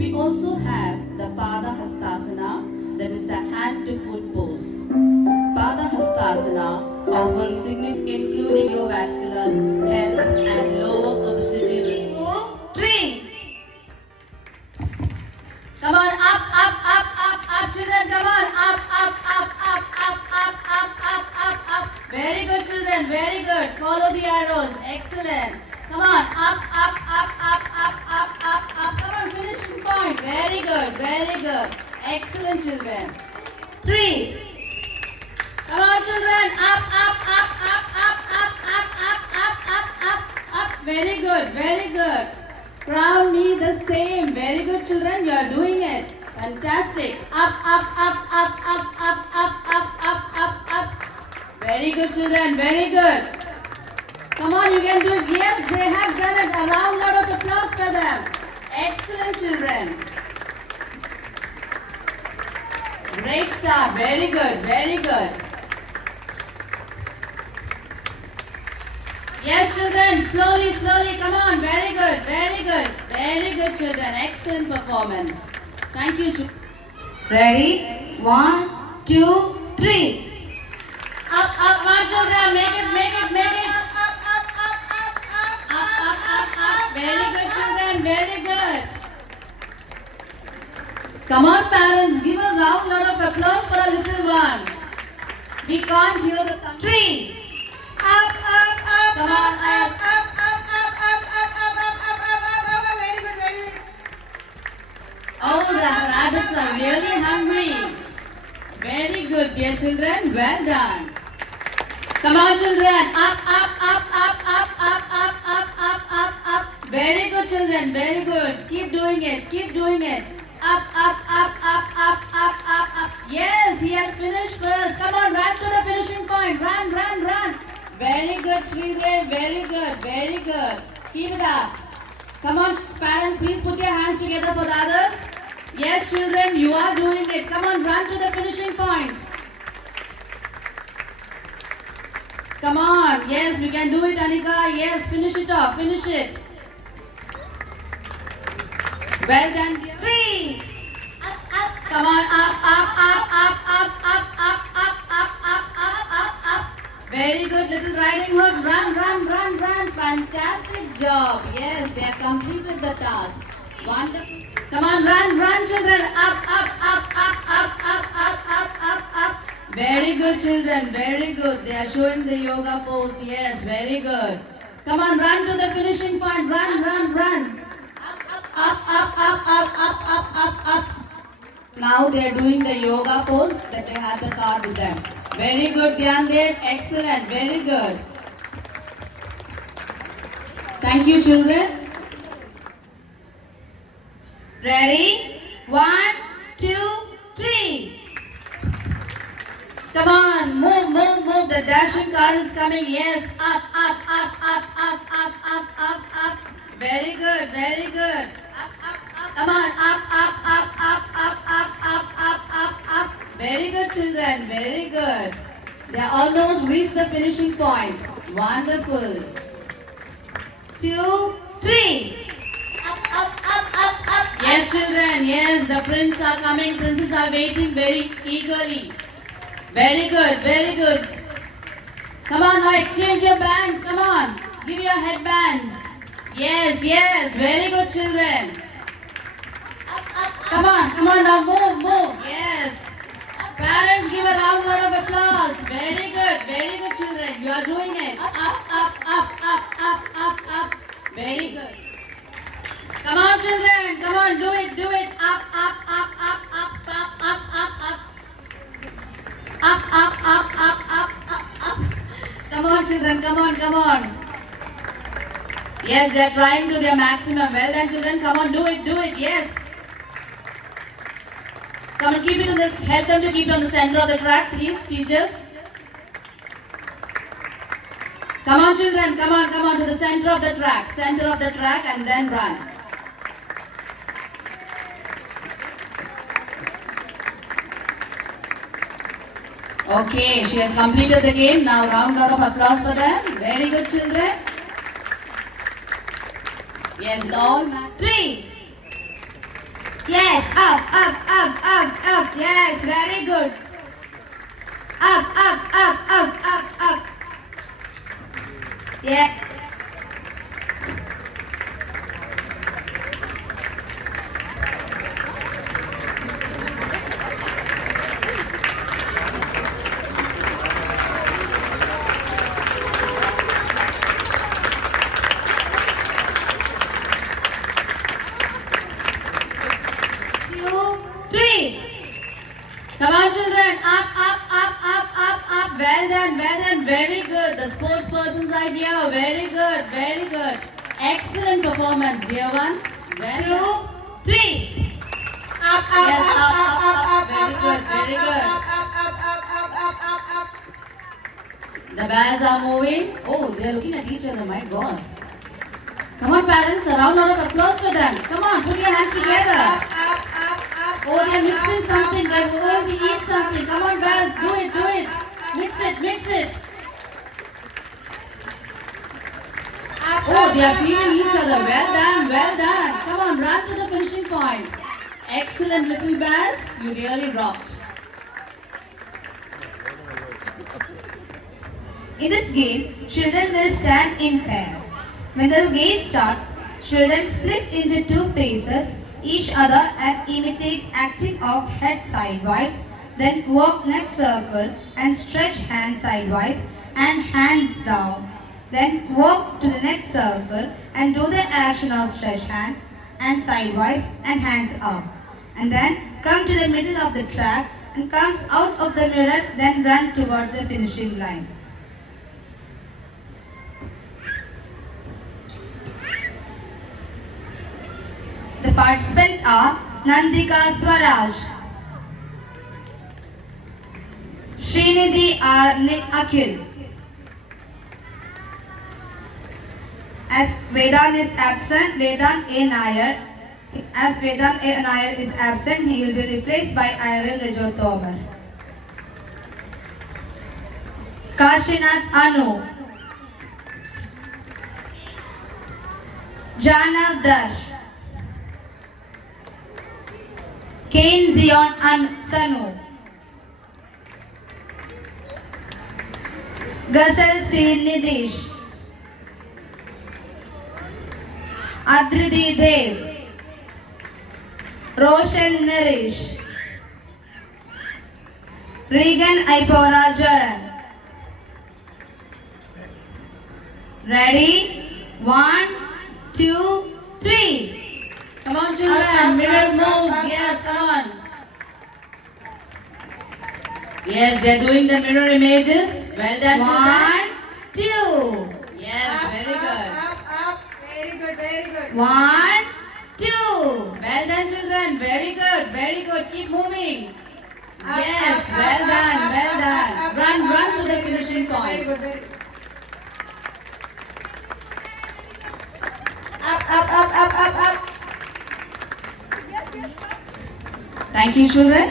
We also have the Pada Hastasana, that is the hand to foot pose. Pada Hastasana offers significant including cardiovascular health and lower obesity risk. 2, 3. Come on, up, children, come on, up. Very good, children, very good. Follow the arrows, excellent. Come on, up. Come on, finishing point. Very good. Excellent, children. 3. Come on, children, up. Very good. Crown me the same. Very good, children, you are doing it. Fantastic. Up. Very good, children, very good. Come on, you can do it. Yes, they have done it. A round of applause for them. Excellent, children. Great start. Very good. Yes, children, slowly. Come on, very good, children. Excellent performance. Thank you, children. Ready? 1, 2, 3. Up, my children. Make it. Up. Very good, children. Very good. Come on, parents. Give a round of applause for a little one. We can't hear the thunder. 3. Up. Come on, up. Very good. Oh, the rabbits are really hungry. Very good, dear children. Well done. Come on, children. Up. Very good, children. Very good. Keep doing it. Up. Yes, he has finished first. Come on, run to the finishing point. Run. Very good, Sridhar. Very good. Keep it up. Come on, parents, please put your hands together for the others. Yes, children, you are doing it. Come on, run to the finishing point. Come on. Yes, you can do it, Anika. Yes, finish it off. Finish it. Well done, dear. 3. Come on, up. Very good, little riding hoods. Run. Fantastic job. Yes, they have completed the task. Wonderful. Come on, run, children. Up. Very good, children. Very good. They are showing the yoga pose. Yes, very good. Come on, run to the finishing point. Run. Up. Now they are doing the yoga pose that they have the card with them. Very good, Dhyandev. Excellent. Very good. Thank you, children. Ready? 1, 2, 3. Come on, move. The dashing car is coming. Yes, up. Very good. Come on, up. Very good, children. Very good. They almost reached the finishing point. Wonderful. 2, 3. Yes, children. Yes, the princes are coming. Princes are waiting very eagerly. Very good. Come on, now exchange your bands. Come on. Give your headbands. Yes. Very good, children. Come on, now move. Yes. Parents, give a round of applause. Very good, children. You are doing it. Up. Very good. Come on, children. Come on, do it. Up. Come on, children. Come on. Yes, they are trying to their maximum. Well done, children. Come on, do it. Yes. Come and help them to keep it on the center of the track, please, teachers. Come on, children. Come on to the center of the track, and then run. Okay, she has completed the game. Now round of applause for them. Very good, children. Yes, it all matters. 3. Yes, up. Yes, very good. Up. Yeah. Two, three. Come on, children. Up. Well done. Very good. The sports persons are here. Very good. Excellent performance, dear ones. Well Two, done. three. Yes, up. Very good. The bears are moving. Oh, they are looking at each other. My God. Come on, parents. A round of applause for them. Come on, put your hands together. Oh, they are mixing something. They are going to eat something. Come on, bears. Do it. Mix it. Oh, they are feeding each other. Well done. Come on, run to the finishing point. Excellent, little bears. You really rocked. In this game, children will stand in pair. When the game starts, children split into two faces, each other and imitate acting of head sidewise, then walk next circle and stretch hands sidewise and hands down. Then walk to the next circle and do the action of stretch hand and sidewise and hands up. And then come to the middle of the track and comes out of the mirror, then run towards the finishing line. The participants are Nandika Swaraj, Srinidhi R. Akhil. As Vedant is absent, Vedant A. Nair. As Vedant A. Nair is absent, he will be replaced by Irene Rejo Thomas. Kashinath Anu, Janav Dash, Kane Zion Sanu, Ghazal C. Nidish, Adridi Dev, Roshan Narish, Regan Ipora Jaran. Ready? 1, 2, 3. Come on, children. Mirror moves. Yes, come on. Yes, they're doing the mirror images. Well done, children. 1, 2. Yes, very good. Very good. 1, 2. Well done, children. Very good. Keep moving. Yes, well done. Run to the finishing point. Up. Thank you, children. 1,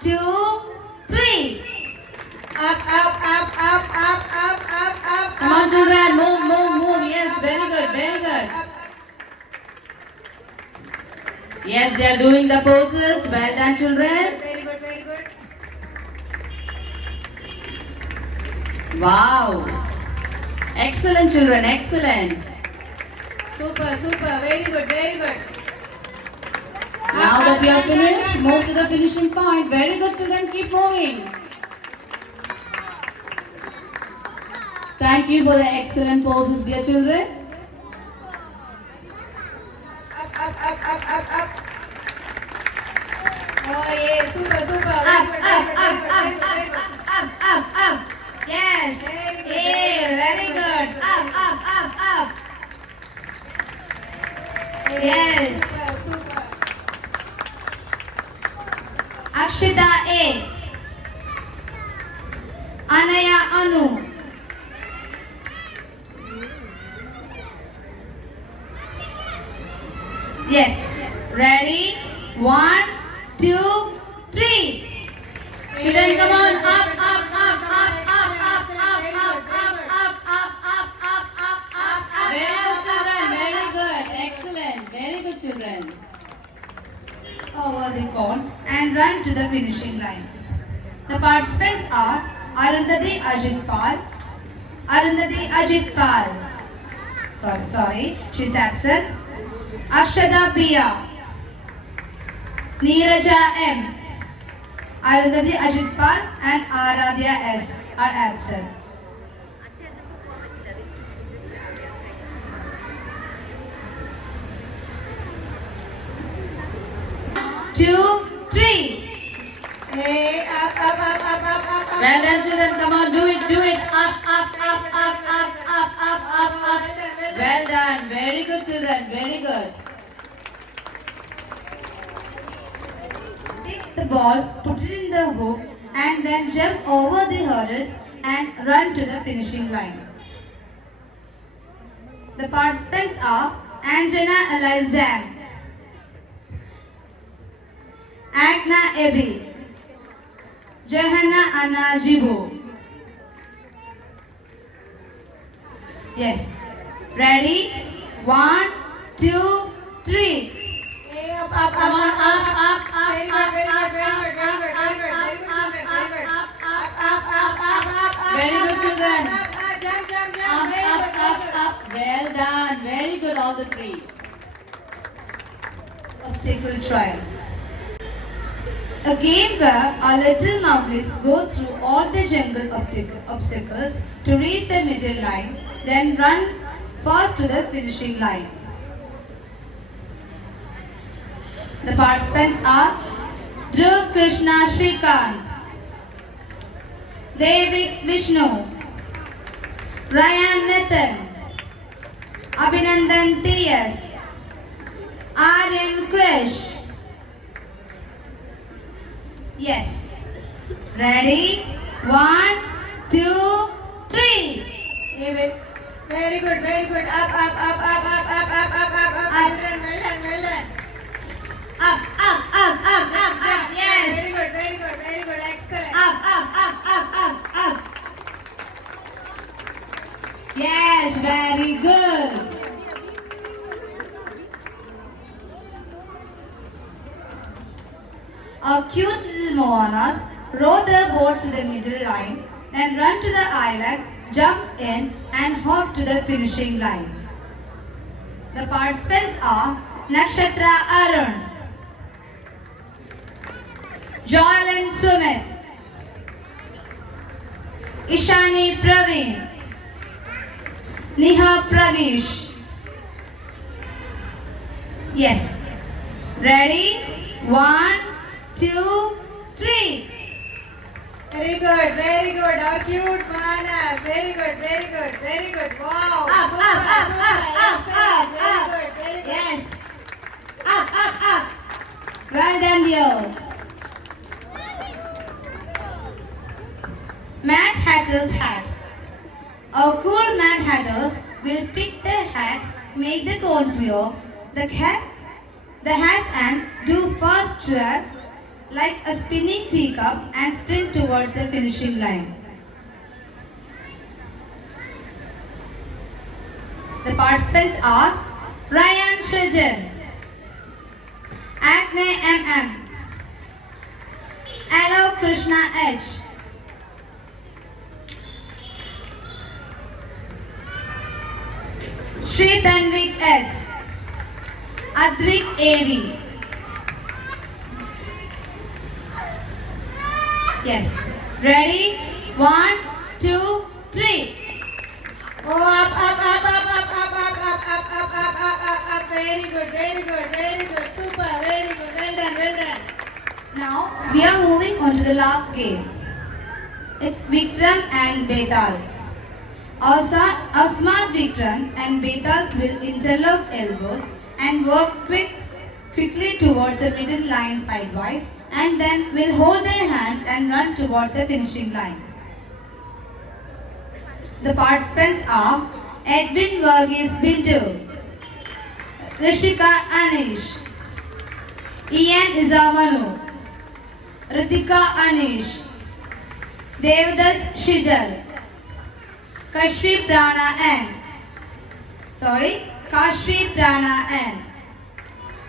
2, 3. Up. Come on, children. Move. Yes, very good. Yes, they are doing the poses. Well done, children. Very good. Wow. Excellent, children. Excellent. Super. Very good. Now that we are finished, move to the finishing point. Very good, children. Keep moving. Thank you for the excellent poses, dear children. Up. Oh yeah, super. Up. Yes. Very good. Up. Yes. Super. Akshita A. Anaya Anu. Yes. Ready? 1, 2, 3. Children, come on. Up. Very good, children. Very good. children. Over the cone and run to the finishing line. The participants are Arundhati Ajit Pal. Arundhati Ajit Pal. Sorry, she's absent. Akshada Priya. Neeraja M. Arundhati Ajit Pal and Aradhya S are absent. Two, three. Hey, up. Well done, children. Come on, do it. Up. Well done. Very good, children. Very good. Take the balls, put it in the hoop, and then jump over the hurdles and run to the finishing line. The participants are Anjana Elizam, Agna Ebi, Johanna Anajibo. Yes. Ready? 1, 2, 3. Hey, up. Come on, up. Very good, children. Jump. Up. Well done. Very good, all the three. Obstacle trial. A game where our little Mowglis go through all the jungle obstacles to reach the middle line, then run fast to the finishing line. The participants are Dhruv Krishna Shrikant, Devik Vishnu, Ryan Nathan, Abhinandan T.S., Aryan Krish. Yes. Ready? 1, 2, 3. Very good. Up. Well done. Up. Yes. Very good. Excellent. Up. Yes, very good. Our cute little Moanas row their boats to the middle line and run to the island, jump in and hop to the finishing line. The participants are Nakshatra Arun, Joylin Sumit, Ishani Praveen, Niha Pragish. Yes. Ready? 1, 2, 3. Very good. Our cute manas. Very good. Wow. Up. Very good. Yes. Up. Well done, dears. Mad Hatter's hat. Our cool Mad Hatters will pick the hat, make the cones wear the hats and do fast tracks like a spinning teacup and sprint towards the finishing line. The participants are Ryan Shajan, Agne MM, Alok Krishna H, Shri Tanvik S, Advik AV. Yes. Ready? 1, 2, 3. Oh, up. Very good. Super. Very good. Well done. Now we are moving on to the last game. It's Vikram and Betal. Our smart Vikrams and Betals will interlock elbows and work quickly towards the middle line sidewise, and then will hold their hands and run towards the finishing line. The participants are Edwin Varghese Bindu, Rishika Anish, Ian Izamanu, Ritika Anish, Devdutt Shijal, Kashvi Prana N.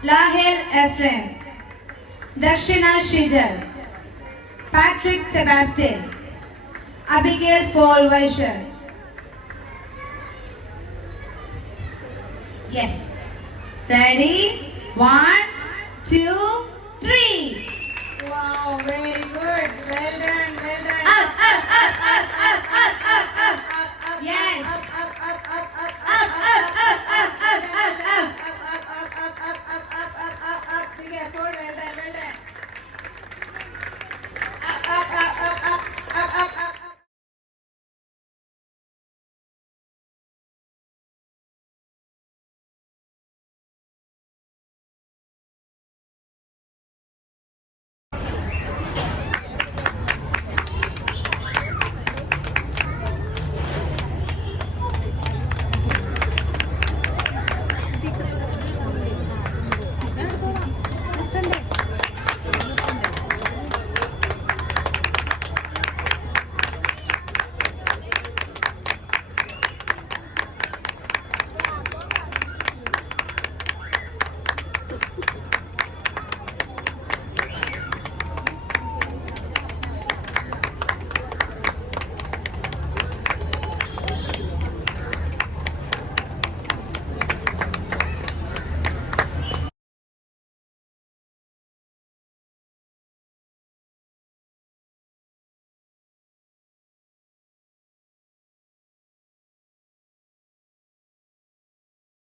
Lahel Ephraim, Dakshina Shijal, Patrick Sebastian, Abigail Paul Weisher. Yes. Ready? 1, 2, 3. Wow, very good. Well done, well done.